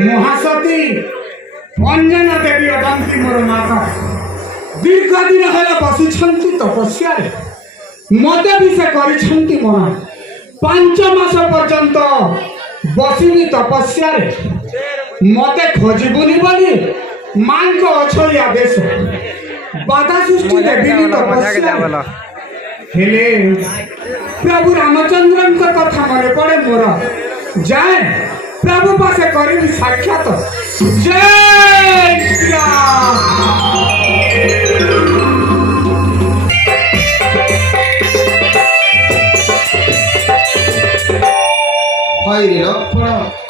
महासती अंजना देवी अदंती मोर माता दीर्घ दिन है बसुंट तपस्या मत भी से कर मना 5 मास पर्यंत बसनी तपस्या मत खोजबुनि बोली मां को अच्छी आदेश बाधा सृष्टि देवी तपस्या हेले प्रभु रामचंद्रन का कथा मन पड़े मोर जाए प्रभु पासे करी साक्षात जय श्री राम।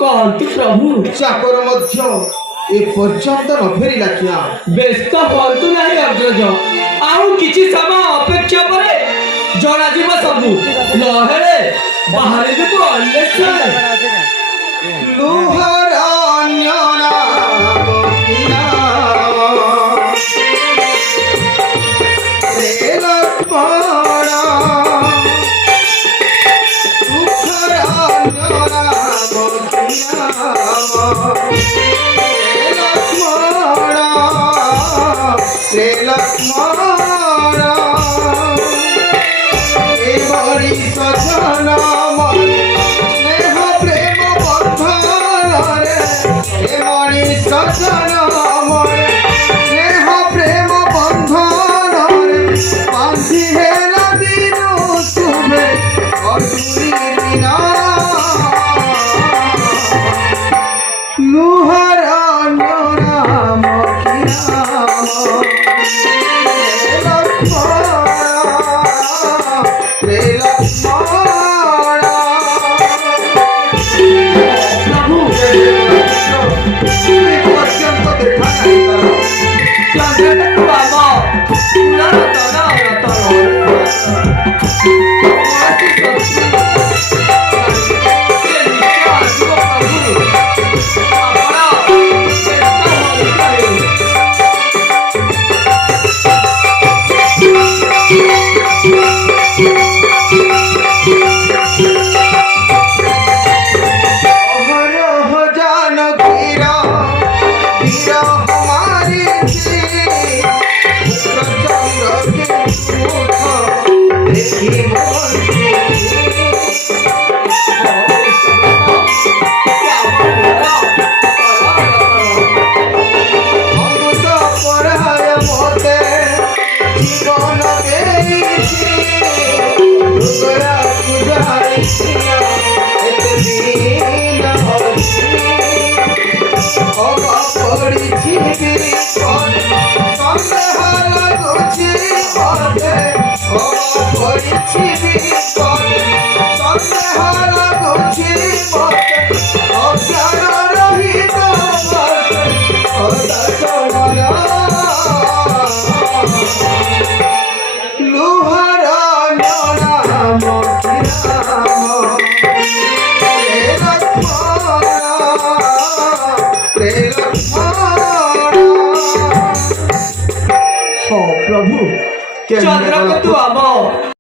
कहती प्रभु चाकर मध्य ए पर्यंत न फेरिला क्या व्यस्त हंतु नहीं अग्रज आउ किछि समय अपेक्षा परे जणा जीव सबु लहरे बाहर को अन्वेषण लुहर अन्यना बकिना रे लक्ष्मण लुहर अन्यना बकिना रे लक्ष्मण ए बड़ी सजना स्नेह प्रेम बंधन बांधी हेला दिनु तुमे अधूरी बिना लुहर नाम की नाम Oh,